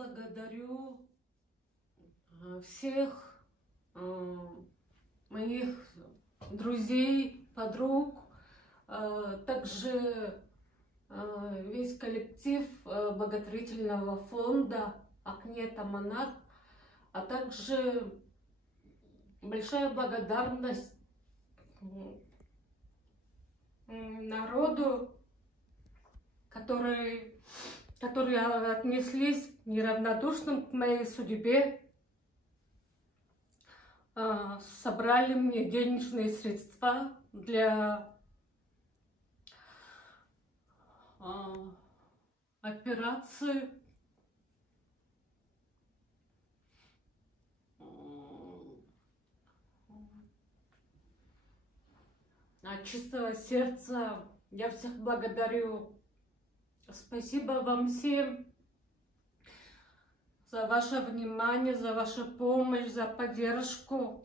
благодарю всех моих друзей, подруг, также весь коллектив благотворительного фонда Акнет Аманат, а также большая благодарность народу, которые отнеслись неравнодушным к моей судьбе, собрали мне денежные средства для операции от чистого сердца. Я всех благодарю. Спасибо вам всем за ваше внимание, за вашу помощь, за поддержку.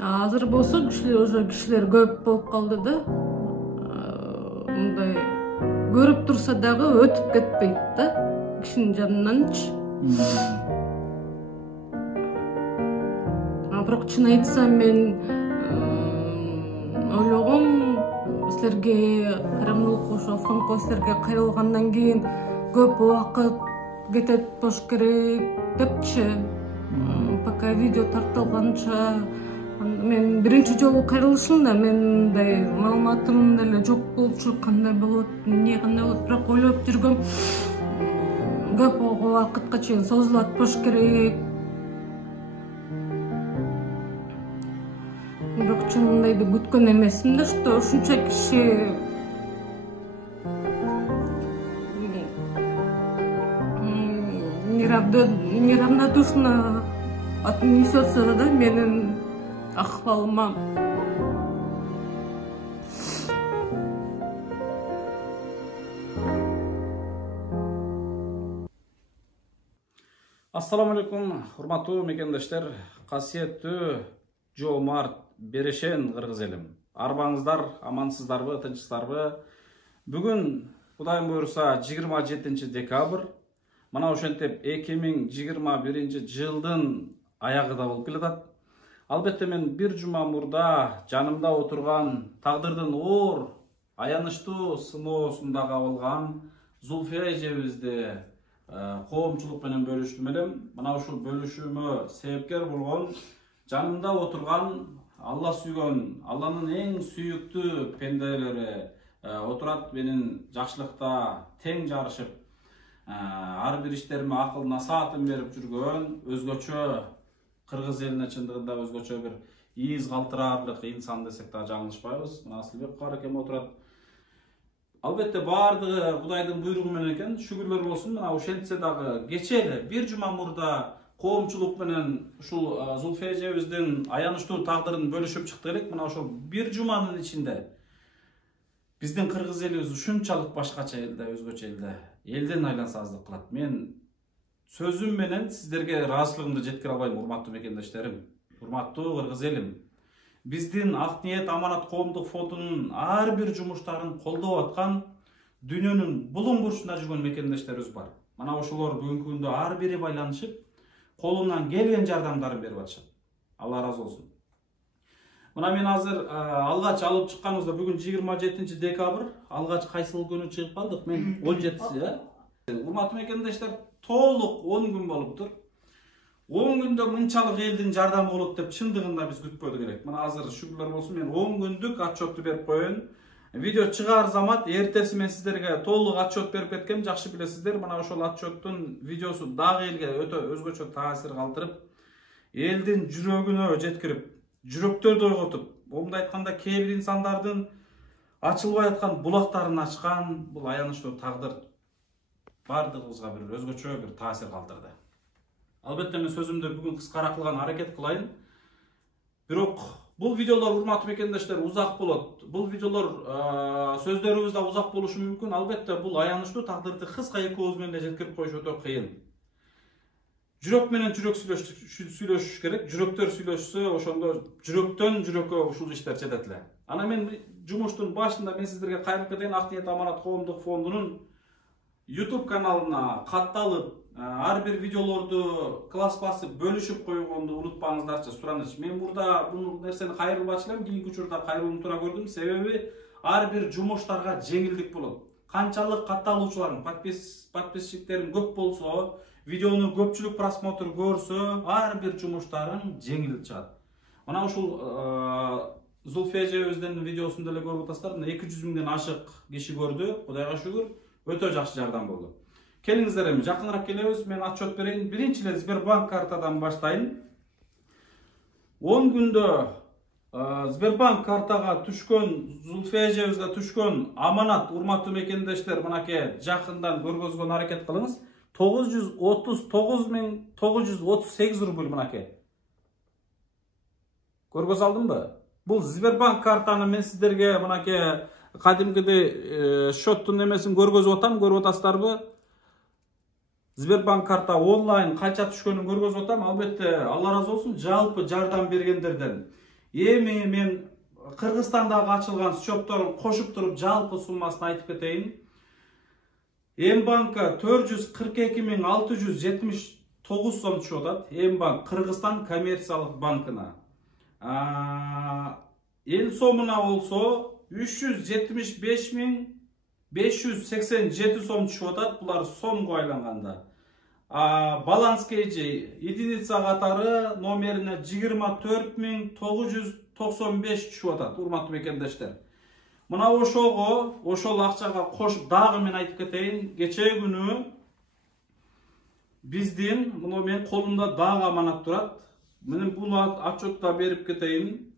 Азыр болсо кишилер көп болуп калды да. Мындай көрүп турса дагы өтүп кетпейт да кишинин жанынанчы. Бирок чын айтсам мен ойлогом силерге кайрымдуулук ошо фондго силерге кайрылгандан кийин көп убакыт кетет болуш керек депчи. Пока видео тартылганча мен биринчи жолу кайрылышымда мындай маалыматым деле жок болчу, кандай болот, эмне кандай болот, бирок ойлоп жүргөм көп убакытка чейин созулат болуш керек. Бирок чын мындайды күткөн эмесмин да, что ушунча киши неравнодушно отнесется да менин ахвалыма. Ассаламу алейкум, урматтуу мекендештер, касиеттүү жоомарт берешен кыргыз элим. Арбаңыздар, амансыздарбы, тынчсыздарбы? Бүгүн Кудайым буйруса 27 декабрь. Мына ошентип 2021 жылдын аягы да болуп келатат. Албетте мен бир жума мурда жанымда отурган тагдырдын оор аянычтуу сыноосунда кабылган Зульфия эжебизди коомчулук менен бөлүштүм элем. Мына ушул бөлүшүүмө себепкер болгон жанымда отурган Алла сүйгөн, Алланын эң сүйүктүү пенделери отурат, менин жакшылыкта тең жарышып, ар бир иштериме акыл насаатын берип жүргөн өзгөчө кыргыз элине чындыгында өзгөчө бир ийиз калтыраарлык инсан десек да жаңылышпайбыз. Мына Асылбек каракем отурат. Албетте баардыгы Кудайдын буйругу менен экен, шүгүрлөр болсун. Мына ошентсе дагы кече эле бир жума мурда коомчулук менен ушул Зульфия эжебиздин аянычтуу тагдырын бөлүшүп чыктык элек. Мына ошол бир жуманын ичинде биздин кыргыз элибиз ушунчалык башкача элде, өзгөчө элде, элден айлансаздык кылат. Мен сөзүм менен сиздерге ыраазычылыгымды жеткире албайм, урматтуу мекендештерим, урматтуу кыргыз элим. Биздин Ак Ниет Аманат коомдук фондунун ар бир жумуштарын колдоп аткан дүйнөнүн булуң бурчунда жүргөн мекендештерибиз бар. Мына ошолор бүгүнкү күндө ар бири байланышып, колунан келген жардамдарын берип атышат. Алла разы болсун. Мына мен азыр алгач алып чыкканыбызда бүгүн 27 декабрь, алгач кайсыл күнү чыгып калдык? Мен 17-си, урматтуу мекендештер, толук 10 күн болуптур. 10 күндө мынчалык элдин жардамы болот деп чындыгында биз күтпөдүк элек. Мына азыр шүгүрлөр болсун, мен 10 күндүк отчетту берип коеюн. Видео чыгаар замат эртеси мен сиздерге толук отчет берип кеткем, жакшы билесиздер. Мына ошол отчеттун видеосу дагы элге өтө өзгөчө таасир калтырып, элдин жүрөгүнө жеткирип, жүрөктөрдү ойготуп, момундай айтканда кээ бир инсандардын ачылбай аткан булактарын ачкан бул аянычтуу тагдыр баардыгыбызга бир өзгөчө бир таасир калтырды. Албетте мен сөзүмдү бүгүн кыскараак кылган аракет кылайын. Бирок бул видеолор урматтуу мекендештер узак болот. Бул видеолор сөздөрүбүз да узак болушу мүмкүн. Албетте бул аянычтуу тагдырды кыска эки ооз менен жеткирип коюш өтө кыйын. Жүрөк менен жүрөк сүйлөшүш керек. Жүрөктөр сүйлөшсө, ошондо жүрөктөн жүрөккө ушул иштер жетет эле. Ана мен жумуштун башында мен сиздерге кайрылып кетейин. Ак Ниет Аманат коомдук фондунун YouTube каналына катталып, ар бир видеолорду класс басып бөлүшүп койгонду унутпаңыздарчы, сураныч. Мен мурда бул нерсени кайрылбачы элем, кийинки учурда кайрылууну туура көрдүм. Себеби ар бир жумуштарга жеңилдик болот. Канчалык катталуучуларың, подписчиктериң көп болсо, видеону көпчүлүк просмотр көрсө, ар бир жумуштарың жеңил чыгат. Мына ушул Зульфия эжебиздин видеосун деле көрүп атасыздар. 200 миңден ашык киши көрдү. Кудайга шүгүр, өтө жакшы жардам болду. Келиңиздер эми жакыныраак келебиз. Мен отчет берейин. Биринчи эле Сбербанк картадан баштайын. 10 күндө Сбербанк картага түшкөн, Зульфия эжебизге түшкөн аманат, урматтуу мекендештер, мынакей жакындан көргөзгөн аракет кылыңыз. 939.938 рубль мынакей. Көргөз алдымбы? Бул Сбербанк картаны мен сиздерге мынакей кадимкидей счеттун эмесин көргөзүп атам, көрүп атасыздарбы? Сбербанк карта онлайн канча түшкөнүн көргөзүп атам. Албетте Алла разы болсун жалпы жардам бергендерден. Эми мен Кыргызстандагы ачылган счетторун кошуп туруп жалпы суммасын айтып кетейин. Мбанкка 442.679 сом түшүп атат. Мбанк Кыргызстан коммерциялык банкына. Эл сомуна болсо 375.587 сом түшүп атат. Булар сомго айланганда. Баланс кейжи единица катары номерине 24.995 түшүп атат, урматтуу мекендештер. Мына ошол акчага кошуп дагы мен айтып кетейин, кечээ күнү биздин мына мен колумда дагы аманат турат. Мен бул отчетта берип кетейин.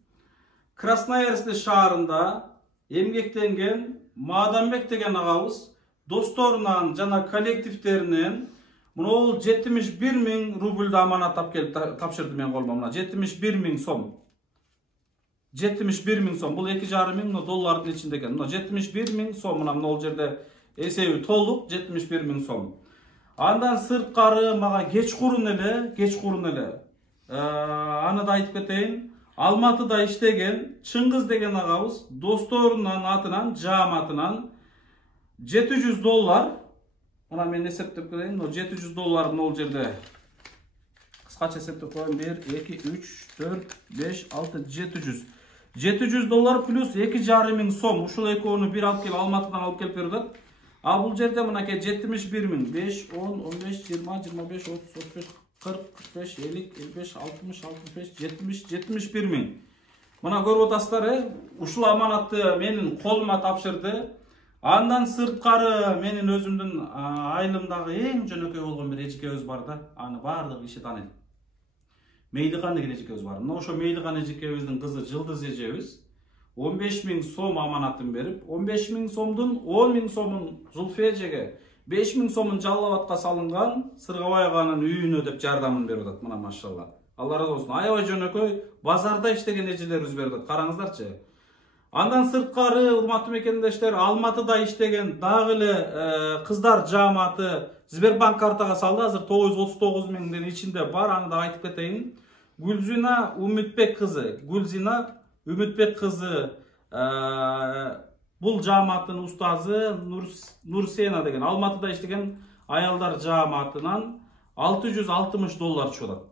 Красноярск шаарында эмгектенген Маданбек деген агабыз досторунан жана коллективдеринен мына 71.000 рубльды аманат алып келип тапшырды мен колума. Мына 71.000 сом. 71.000 сом. Бул 2,5 миң доллардын ичинде экен. Мына 71.000 сом. Мына могул жерде эсеби толук 71.000 сом. Андан сырткары мага кечкурун эле аны да айтып кетейин. Алматыда иштеген Чыңгыз деген агабыз досторунун атынан, жааматынан $700. Мына мен эсептеп коеюн. $700 ол жерде. Кыскача эсептеп коеюн. 1, 2, 3, 4, 5, 6, $700. $700 плюс 2,5 миң сом. Ушул экөөнү бир алып келип Алматыдан алып келип берет. А бул жерде мынакей 71 миң. 5, 10, 15, 20, 25, 30, 35, 40, 45, 50, 55, 60, 65, 70, 71 миң. Мына көрүп атасыздар, ушул аманатты менин колума тапшырды. Андан сырткары менин өзүмдүн айылымдагы эң жөнөкөй болгон бир эжекебиз бар да. Аны баардык киши тааныйт. Мейлихан деген эжекебиз бар. Мына ошо Мейлихан эжекебиздин кызы Жылдыз эжебиз 15 миң сом аманатын берип, 15 миң сомдун 10 миң сомун Зулфия эжеге, 5 миң сомун Жалал Абадка салынган Сыргабай аганын үйүнө деп жардамын берип атат. Мына машалла. Алла разы болсун. Аябай жөнөкөй базарда иштеген эжелерибиз берип атат. Караңыздарчы. Андан сырткары, урматтуу мекендештер, Алматыда иштеген дагы эле кыздар жааматы Сбербанк картага салды. Азыр 939 миңдин ичинде бар. Аны да айтып кетейин. Гүлзина Үмүтбек кызы, бул жааматтын устазы Нурсена деген Алматыда иштеген аялдар жааматынан $660 чыгат.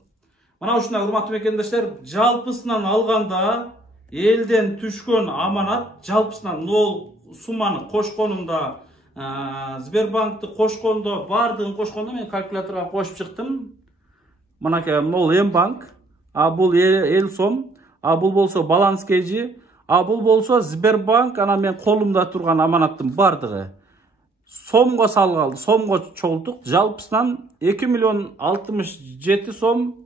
Мына ушундай урматтуу мекендештер, жалпысынан алганда элден түшкөн аманат жалпысынан нол сумманы кошконумда, Сбербанкты кошкондо, бардыгын кошкондо мен калькуляторго кошуп чыктым. Мынакей бул Мбанк, а бул эл сом, а бул болсо баланс кежи, а бул болсо Сбербанк, ана мен колумда турган аманаттын бардыгы. Сомго салгалды, сомго чогулттук. Жалпысынан 2 миллион 67 сом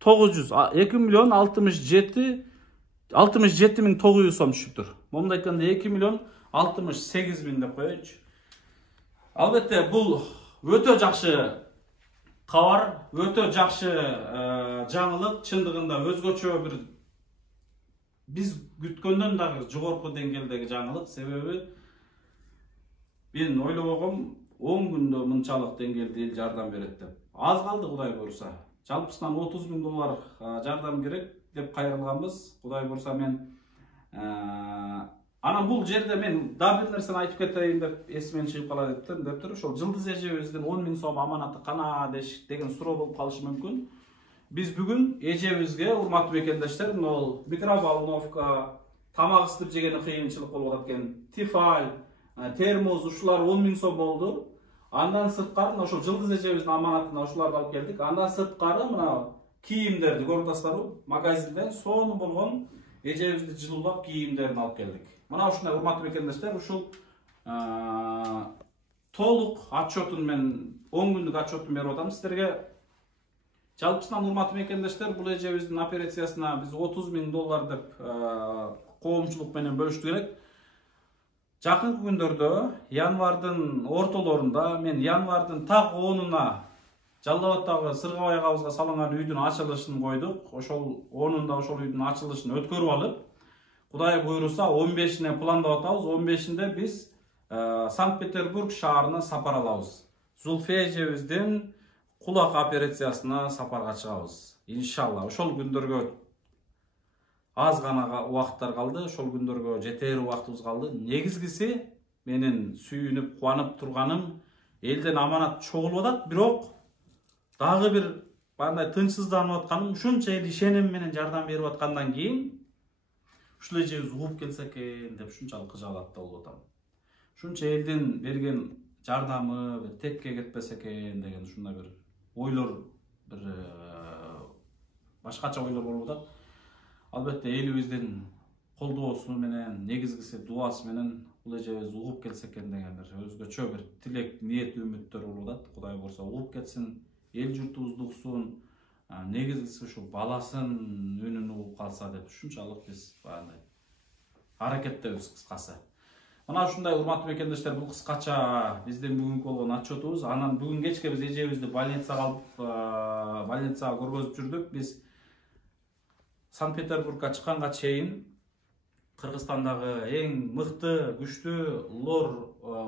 900, 2 миллион 67 миң 900 сом түшүптүр. Момунду айтканда 2 миллион 68 миң деп коёчу. Албетте бул өтө жакшы кабар, өтө жакшы жаңылык, чындыгында өзгөчө бир биз күткөндөн дагы жогорку деңгээлдеги жаңылык. Себеби мен ойлобогом 10 күндө мынчалык деңгээлде эл жардам берет деп. Аз калды, Кудай буйруса. Жалпысынан $30 миң жардам керек деп кайрылганбыз. Кудай буйруса мен анан бул жерде мен да бир нерсени айтып кетейин деп эсимен чыгып кала дептир. Ошол Жылдыз эжебиздин 10 миң сом аманаты кана деген суроо болуп калышы мүмкүн. Биз бүгүн эжебизге, урматтуу мекендештер, могул микроволновка, тамак ысытып жегени кыйынчылык болуп атат экен, тефаль, термос, ушулар 10 миң сом болду. Андан сырткары ошол Жылдыз эжебиздин аманатына ушуларды алып келдик. Андан сырткары мына кийимдерди көрүп атасыздарбы? Магазинден сонун болгон эжебизди жылуулап кийимдерин алып келдик. Мына ушундай урматтуу мекендештер, ушул толук отчетун мен 10 күндүк отчетун берип атам сиздерге. Жалпысынан урматтуу мекендештер, бул эжебиздин операциясына биз $30 миң деп коомчулук менен бөлүштүк элек. Жакынкы күндөрдө, январдын ортолорунда, мен январдын так 10-уна Жалал Абадтагы Сыргабай агабызга салынган үйдүн ачылышын койдук. Ошол 10-унда ошол үйдүн ачылышын өткөрүп алып, Кудай буйруса 15-ине пландап атабыз. 15-инде биз Санкт-Петербург шаарына сапар алабыз. Зулфия эжебиздин кулак операциясына сапарга чыгабыз. Иншалла. Ошол күндөргө аз гана убакыттар калды. Ошол күндөргө жетер убактыбыз калды. Негизгиси менин сүйүнүп, кубанып турганым, элден аманат чогулуп атат, бирок дагы бир бандай тынчсызданып атканым, ушунча эл ишеним менен жардам берип аткандан кийин ушул эжебиз угуп келсе экен деп ушунчалык кыжаалатта болуп атам. Ушунча элдин берген жардамы бир текке кетпесе экен деген ушундай бир ойлор, бир башкача ойлор болуп атат. Албетте элибиздин колдоосу менен, негизгиси дуасы менен бул эжебиз угуп келсе экен деген бир өзгөчө бир тилек, ниет, үмүттөр болуп атат. Кудай буйруса угуп кетсин, эл журтубуз уксун, негизгиси ушу баласын үнүн угуп калса деп ушунчалык биз баандай аракеттебиз кыскасы. Мына ушундай урматтуу мекендештер, бул кыскача биздин бүгүнкү болгон отчетубуз. Анан бүгүн кечке биз эжебизди больницага алып, больницага көргөзүп жүрдүк. Биз Санкт-Петербургга чыкканга чейин Кыргызстандагы эң мыкты, күчтүү лор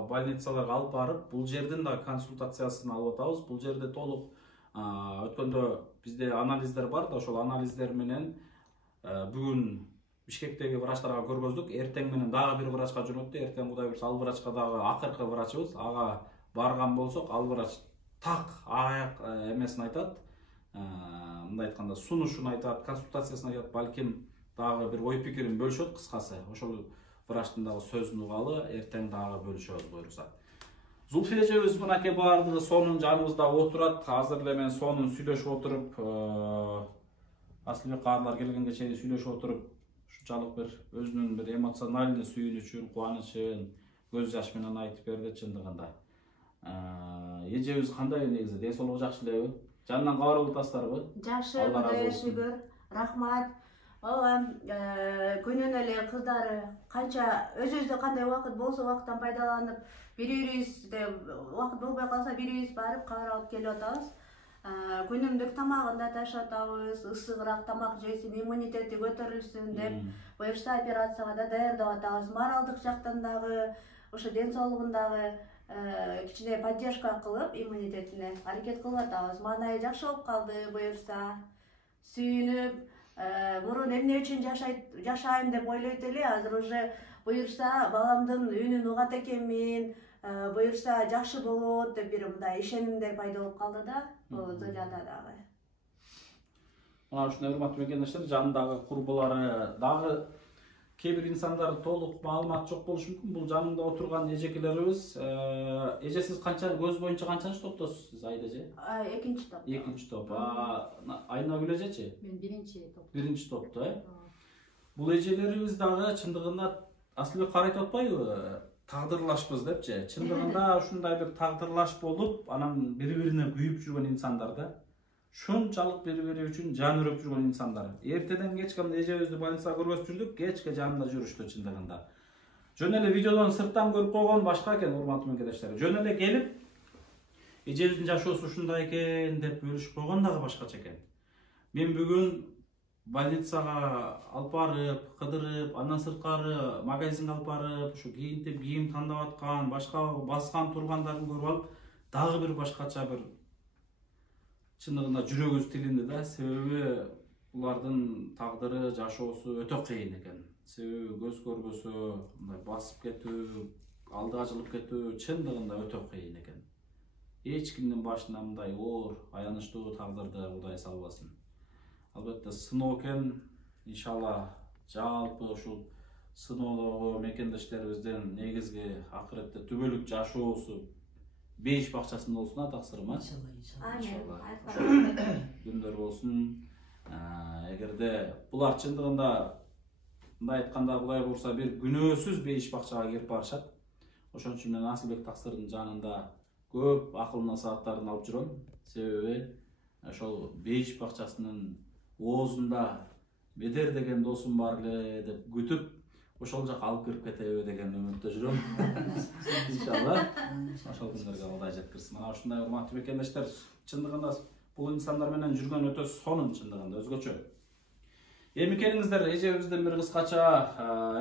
больницаларга алып барып, бул жердин да консультациясын алып атабыз. Бул жерде толук өткөндө бизде анализдер бар да, ошол анализдер менен бүгүн Бишкектеги врачтарга көргөздүк. Эртең менен дагы бир врачка жөнөттү. Эртең Кудай буйрса ал врачка дагы акыркы врачыбыз. Ага барган болсок, ал врач так аяк эмесин айтат. Мындай айтканда сунушун айтат, консультациясын айтат, балким дагы бир ой пикирин бөлүшөт кыскасы. Ошол врачтын дагы сөзүн угалы, эртең дагы бөлүшөбүз буйрса. Зульфия эжебиз мынакей баардыгы сонун жаныбызда отурат. Азыр эле мен сонун сүйлөшүп отуруп, Асылбек каарлар келгенге чейин сүйлөшүп отуруп, ушунчалык бир өзүнүн бир эмоциональный сүйүнүчүн, кубанычын көз жаш менен айтып берди чындыгында. Эжебиз кандай негизи? Ден соолугу жакшы элеби? Жанынан кабар болуп атасыздарбы? Жакшы, Кудайга шүгүр. Рахмат. Күнүнөн эле кыздары канча өзүбүздө кандай убакыт болсо убакыттан пайдаланып, бири-бирибизде убакыт болбой калса бири-бирибиз барып кабар алып келип атабыз. Күнүмдүк тамагын да ташып атабыз, ысыгыраак тамак жесин, иммунитети көтөрүлсүн деп, буюрса операцияга да даярдап атабыз. Моралдык жактан дагы, ошо ден соолугун дагы кичине поддержка кылып, иммунитетине аракет кылып атабыз. Маанайы жакшы болуп калды, буюрса сүйүнүп, мурун эмне үчүн жашайм деп ойлойт эле, азыр уже буюрса баламдын үнүн угат экенмин, буюрса жакшы болот деп бир мындай ишенимдер пайда болуп калды да, бул Зулияда дагы. Ушундай урматтуу мекендештер, жанындагы курбулары дагы кээ бир инсандар толук маалымат жок болушу мүмкүн. Бул жанында отурган эжекелерибиз. Эже сиз канча көз боюнча канчанчы топтосуз сиз Айда эже? Экинчи топ. Экинчи топ. Айнагүл эжечи? Мен биринчи топ. Биринчи топто, Бул эжелерибиз дагы чындыгында Асылбек кара айтып атпайбы? Тагдырлашпыз депчи. Чындыгында ушундай бир тагдырлаш болуп, анан бири-бирине күйүп жүргөн инсандар да. Шунчалык бири-бири үчүн жан үрөп жүргөн инсандар. Эртеден кечке эжебизди больницага көргөзүп жүрдүк, кечке жанында жүрүштү чындыгында. Жөн эле видеодон сырттан көрүп койгон башка экен, урматтуу мекендештер. Жөн эле келип, эжебиздин жашоосу ушундай экен деп бөлүшүп койгон дагы башкача экен. Мен бүгүн больницага алып барып, кыдырып, андан сырткары магазинге алып барып, ушу кийинтип кийим тандап аткан, башка баскан тургандарын көрүп алып, дагы бир башкача бир чындыгында жүрөгүбүз тилинди да, себеби булардын тагдыры, жашоосу өтө кыйын экен. Себеби көз көрбөсө, мындай басып кетүү, алдыга жылып кетүү чындыгында өтө кыйын экен. Эч кимдин башына мындай оор, аянычтуу тагдырды Кудай салбасын. Албетте сыноо экен, иншалла жалпы ушул сыноодогу мекендештерибиздин негизги акыретте түбөлүк жашоосу бейиш бакчасында болсун, атаксырма. Иншалла. Күндөр болсун. Эгерде булар чындыгында мындай айтканда Кудай буйрса бир күнөөсүз бейиш бакчага кирип барышат. Ошон үчүн мен Асылбек таксырдын жанында көп акыл насааттарын алып жүрөм. Себеби ошол бейиш бакчасынын оозунда Бедер деген досум бар эле деп күтүп, ошол жака алып кирип кетеби деген үмүттө жүрөм. Иншалла. Ошол күндөргө Кудай жеткирсин. Мына ушундай урматтуу мекендештер, чындыгында бул инсандар менен жүргөн өтө сонун, чындыгында өзгөчө. Эми келиңиздер, эжебиздин бир кыскача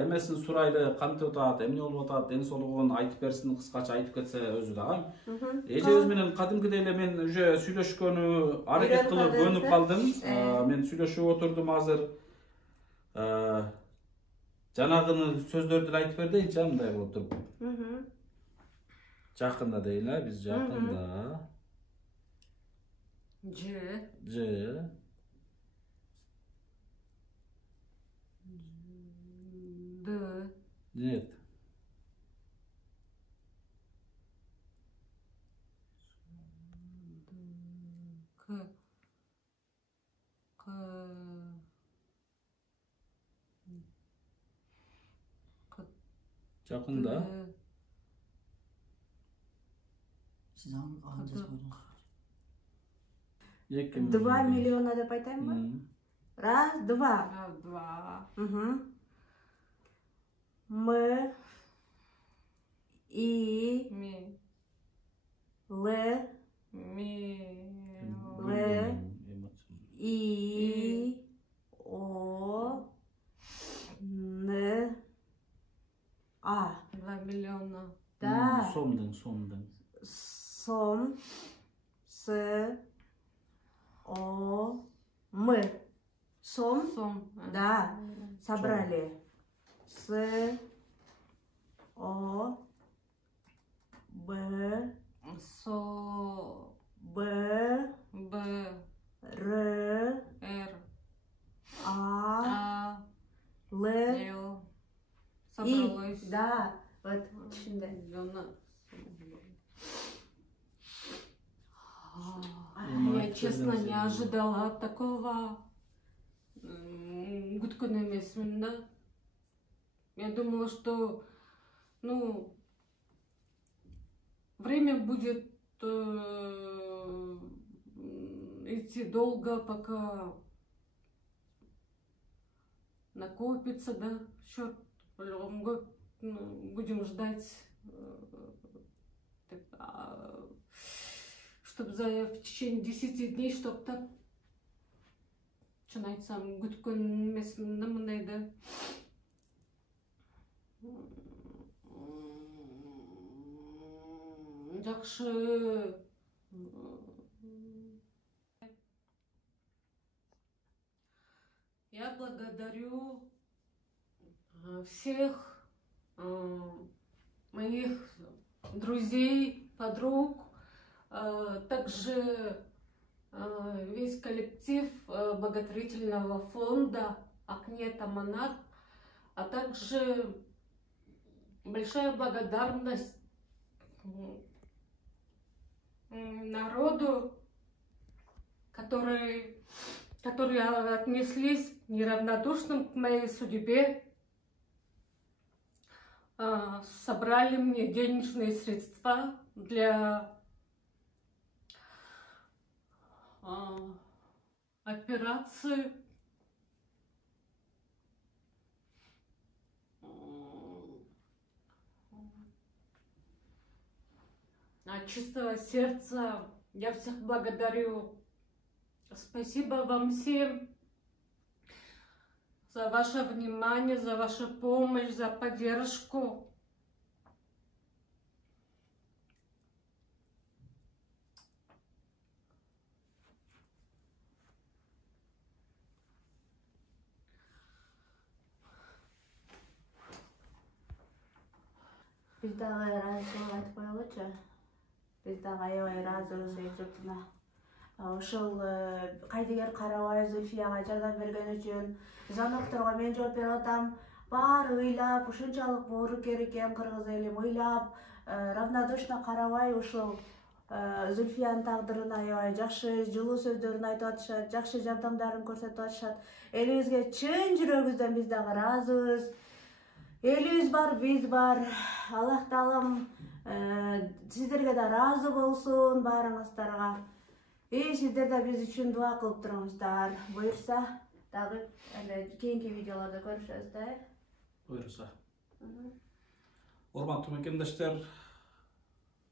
эмесин сурайлы, кантип атат, эмне болуп атат, ден соолугун айтып берсин, кыскача айтып кетсе өзү дагы. Эжебиз менен кадимкидей эле мен уже сүйлөшкөнү аракет кылып өнүп калдым. Мен сүйлөшүп отурдум азыр. Жанагыны сөздөрдү айтып бердейинчи, мындай болуп туруп. Жакында дейли, биз жакында. Ж. Нет. Жакында. Siz anlayacağız bunu. 2 миллиона деп айтайынбы? Раз, два. М, И, Л, И, О, Н, А. 2 миллиона. Да. Сомдың. Сом, С, О, М. Сом. Сом. Да. Собрали. С, О, Б, Со, Б, Б, Р, Р, А, А, Л, Л. И. Собралось. Да. Вот içinde. Я честно не ожидала такого. Гудкун эмесмин да. Я думала, что время будет идти долго, пока накопится, да, счет будем ждать, чтобы в течение 10 дней, чтобы так шын айтсам күткен емесмін да мындайды. Жақсы. Я благодарю всех моих друзей, подруг, также весь коллектив благотворительного фонда Акнет Аманат, а также большая благодарность народу, которые отнеслись неравнодушным к моей судьбе, собрали мне денежные средства для операции от чистого сердца. Я всех благодарю. Спасибо вам всем за ваше внимание, за вашу помощь, за поддержку. Biz daha razı айтып коелучу. Biz daha аябай разыбыз эл журтуна. Ошол кайдыгер Карабай Зульфияга жардам берген үчүн занокторго мен жооп берип атам. Баары ыйлап, ушунчалык боору керек экен кыргыз элим ыйлап, равнодушно карабай ушул Зульфиянын тагдырына аябай жакшы жылуу сөздөрүн айтып атышат, жакшы жардамдарын көрсөтүп атышат. Элибизге чын жүрөгүбүздөн биз дагы разыбыз. Элибиз бар, биз бар. Аллах таалам сиздерге да разы болсун, баарыңыздарга. Сиздер да биз үчүн дуа кылып туруңуздар. Буюрса, дагы кийинки видеолордо көрүшөбүз да. Буюрса. Урматтуу мекендештер,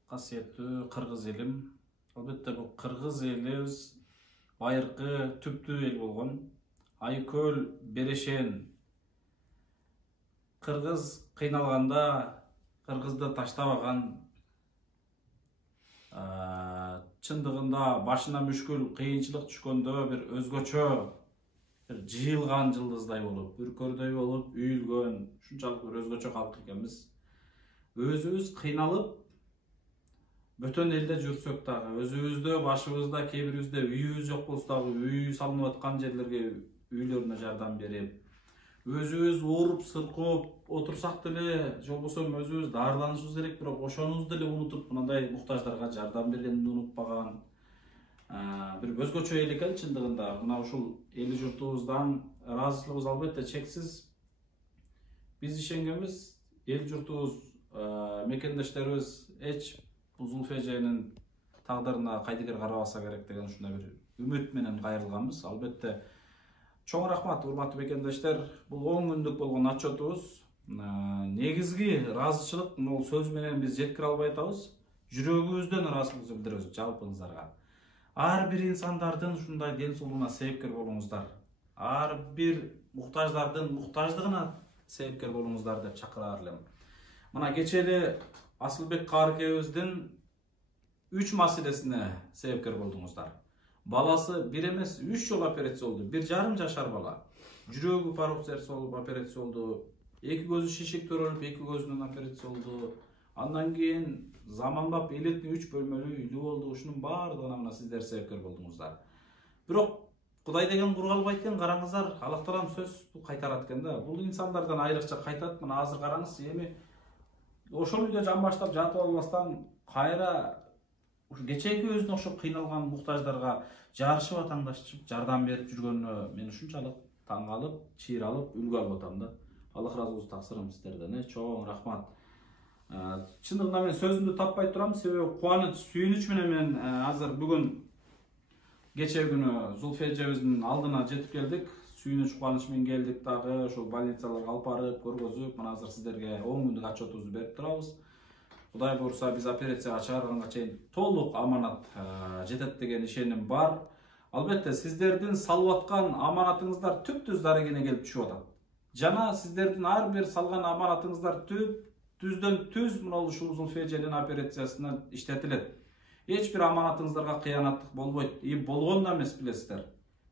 касиеттүү кыргыз элим. Албетте бул кыргыз элибиз байыркы түптүү эл болгон. Айкөл, Берешен. Кыргыз кыйналганда кыргызды таштабаган, чындыгында башына мүшкүл кыйынчылык түшкөндө бир өзгөчө бир жыйылган жылдыздай болуп, үркөрдөй болуп, үйүлгөн, ушунчалык бир өзгөчө калк экенбиз. Өзүбүз кыйналып, бөтөн элде жүрсөк дагы, өзүбүздө, башыбызда, кээ бирибизде үйүбүз жок болсо дагы, үй салынып аткан жерлерге үйлөрүнө жардам берип, өзүбүз ооруп, сыркып отурсак деле, же болбосо өзүбүз дарыланышыбыз керек, бирок ошонубузду деле унутуп, мындай муктаждарга жардам бергенди унутпаган бир өзгөчө эл экен чындыгында. Мына ушул эл журтубуздан ыраазычылыгыбыз албетте чексиз. Биз ишенгенбиз, эл журтубуз, мекендештерибиз эч Зульфия эженин тагдырына кайдыгер карабаса керек деген ушундай бир үмүт менен кайрылганбыз. Албетте чоң рахмат, урматтуу мекендештер. Бул 10 күндүк болгон отчетубуз. Негизги ыраазычылык бул сөз менен биз жеткире албай атабыз. Жүрөгүбүздөн ыраазычылык билдиребиз жалпыңыздарга. Ар бир инсандардын ушундай ден соолугуна себепкер болуңуздар. Ар бир муктаждардын муктаждыгына себепкер болуңуздар деп чакырар элем. Мына кечээ эле Асылбек Кааркебиздин 3 маселесине себепкер болдуңуздар. Баласы bir эмес 3 жолу операция болду. 1,5 жашар бала. Жүрөгү парокциясы болуп операция болду. Эки көзү шишик төрөлүп, эки көзүнөн операция болду. Андан кийин заманбап электин 3 бөлмөлүү үйлүү болду. Ушунун баардыгына мына сиздер себепкер болдуңуздар. Бирок Кудай деген кур калбайт экен, караңыздар, Аллахтан сөз кайтарат экен да. Бул инсандардан айрыкча кайтат. Мына азыр караңыз, эми ошол үйдө жан баштап жатып албастан кайра кечээки өзүнө окшоп кыйналган муктаждарга жарышып атаңдашып жардам берип жүргөнүнө мен ушунчалык таң калып, чийир алып, үлгү алып атам да. Аллах разы болсун таксырым сиздерден, чоң рахмат. Чындыгында мен сөзүмдү таппай турам, себеби кубаныч, сүйүнүч менен мен азыр бүгүн кечээ күнү Зульфия эжебиздин алдына жетип келдик. Сүйүнүч кубаныч менен келдик дагы, ошол больницаларга алып барып, көргөзүп, мына азыр сиздерге 10 күндүк отчетубузду берип турабыз. Кудай буйрса биз операцияга чыгарганга чейин толук аманат жетет деген ишеним бар. Албетте сиздердин салып аткан аманатыңыздар түп-түз дарегине келип түшүп атат. Жана сиздердин ар бир салган аманатыңыздар түздөн түз мына ушул Зульфия эженин операциясына иштетилет. Эч бир аманатыңыздарга кыянаттык болбойт. Болгон да эмес билесиздер.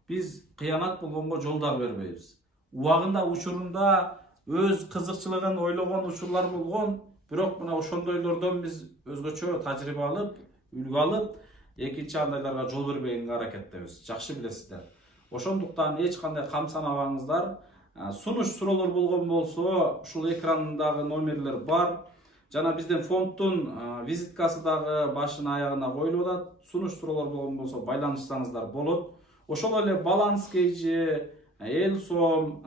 Биз кыянат болгонго жол дагы бербейбиз. Убагында учурунда өз кызыкчылыгын ойлогон учурлар болгон, бирок мына ошондойлордон биз өзгөчө тажрыйба алып, үлгү алып, экинчи андайларга жол бербегенге аракеттебиз. Жакшы билесиздер. Ошондуктан эч кандай камсанабаңыздар. Сунуш суроолор болгон болсо, ушул экрандагы номерлер бар. Жана биздин фонддун визиткасы дагы башына аягына коюлуп атат. Сунуш суроолор болгон болсо байланышсаңыздар болот. Ошол эле баланс KG, Элсом,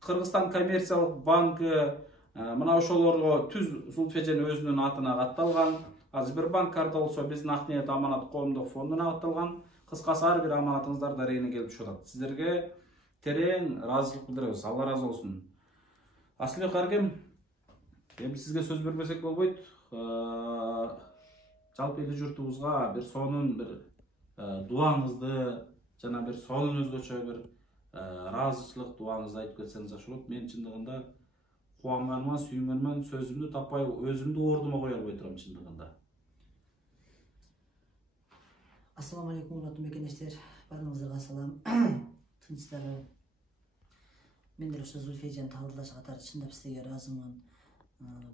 Кыргызстан коммерциялык банкы, мына ошолорго түз Зульфия эженин өзүнүн атына катталган. Сбербанк карта болсо биздин Ак ниет аманат коомдук фондуна катталган. Кыскасы ар бир аманатыңыздар дарегине келип түшүп атат. Сиздерге терең ыраазычылык билдиребиз. Алла разы болсун. Асылбек Аргем, эми сизге сөз бербесек болбойт. Жалпы эли журтубузга бир сонун бир дуаңызды жана бир сонун өзгөчө бир ыраазычылык дуаңызды айтып кетсеңиз жакшы болот. Мен чындыгында кубанганыман, сүйүнгөнүмөн сөзүмдү таппай өзүмдү ордума кое албай турам чындыгында. Ассаламу алейкум, урматтуу мекендештер. Баарыңыздарга салам. Тынчтары. Мен деле ошо Зульфия эженин табылышы катары чындап сизге ыраазымын.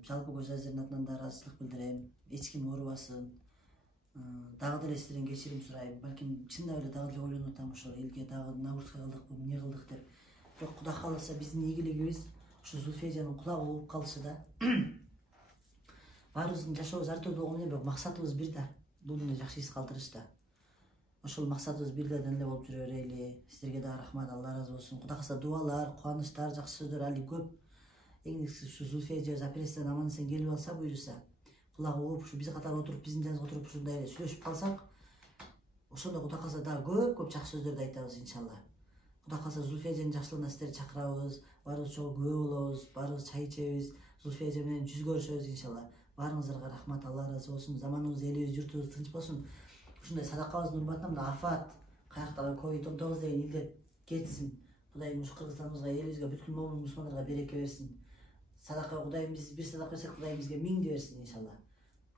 Жалпы көз азырдын атынан да ыраазычылык билдирем. Эч ким оорубасын. Дагы деле сиздерден кечирим сурайм. Балким чындап эле дагы деле ойлонуп атам, ошол элге дагы набуртка кылдыкпы, эмне кылдык деп. Бирок Кудай кааласа биздин ийгилигибиз ушу Зульфия эженин кулагы болуп калышы да. Баарыбыздын жашообуз ар түрдүү болгон эле, бирок максатыбыз бир да. Бул дүйнөдө жакшы иш калтырыш да. Ошол максатыбыз бирден эле болуп жүрө берели. Сиздерге да рахмат, Алла разы болсун. Кудай кааласа дуалар, кубанычтар, жакшы сөздөр али көп. Эң негизгиси ушу Зульфия эжебиз операциядан аман эсен келип алса, буюрса, кулагы болуп, ушу биз катары отуруп, биздин жаныбызга отуруп ушундай эле сүйлөшүп калсак, ошондо Кудай кааласа дагы көп жакшы сөздөрдү айтабыз иншалла. Кудай кааласа Зульфия эженин жакшылыгына сиздерди чакырабыз, баарыбыз чогуу күбө болобуз, баарыбыз чай ичебиз, Зульфия эже менен жүз көрүшөбүз иншалла. Баарыңыздарга рахмат, Алла разы болсун. Заманыбыз, элибиз, журтубуз тынч болсун. Ушундай садакабыздын урматына мына афат, каяктагы COVID-19 деген илдет кетсин. Кудайым ушу Кыргызстаныбызга, элибизге, бүткүл момун мусулмандарга береке берсин. Садака Кудайым биз бир садака берсек, Кудайым бизге миңди берсин иншалла.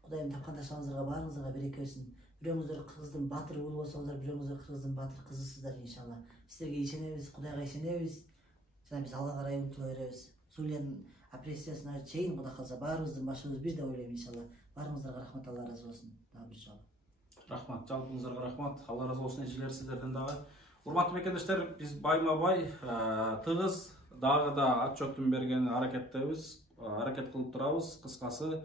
Кудайым тапкан ташыңыздарга баарыңыздарга береке берсин. Бирөөңүздөр Кыргыздын баатыр уулу болсоңуздар, бирөөңүздөр Кыргыздын баатыр кызысыздар иншалла. Сиздерге ишенебиз, Кудайга ишенебиз. Жана биз алга карай умтула беребиз. Зульфиянын операциясына чейин Кудай кааласа баарыбыздын башыбыз бир деп ойлойм иншалла. Баарыңыздарга рахмат, Алла разы болсун. Дагы бир жолу. Рахмат, жалпыңыздарга рахмат. Алла разы болсун эжелер сиздерден дагы. Урматтуу мекендештер, биз байма-бай тыгыз дагы да отчеттун берген аракеттебиз, аракет кылып турабыз. Кыскасы,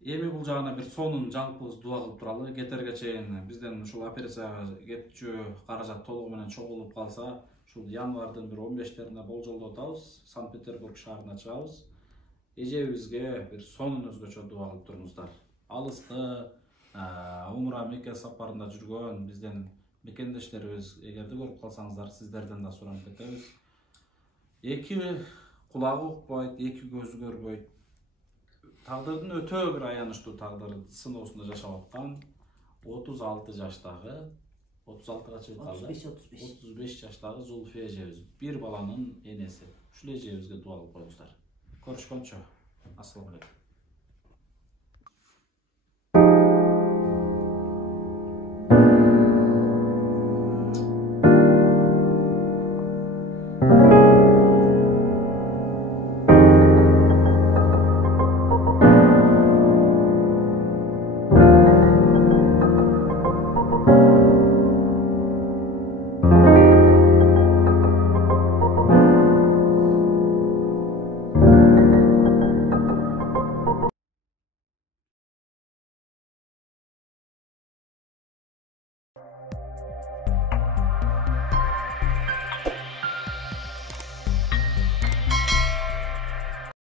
эми бул жагына бир сонун жалпыбыз дуа кылып туралы. Кетерге чейин бизден ушул операцияга кетчү каражат толугу менен чогулуп калса, ушул январдын бир 15-лерине болжолдоп атабыз. Санкт-Петербург шаарына чыгабыз. Эжебизге бир сонун өзгөчө дуа кылып туруңуздар. Алыскы умра Мекке сапарында жүргөн биздин мекендештерибиз эгерде көрүп калсаңыздар, сиздерден да суранып кетебиз. Эки кулагы укпайт, эки көзү көрбөйт. Тагдырдын өтө бир аянычтуу тагдыр сыноосунда жашап аткан 36 жаштагы 36га чыгып калды. 35 жаштагы Зульфия эжебиз, бир баланын энеси. Ушул эжебизге дуа кылып коюңуздар. Көрүшкөнчө. Ассаламу алейкум.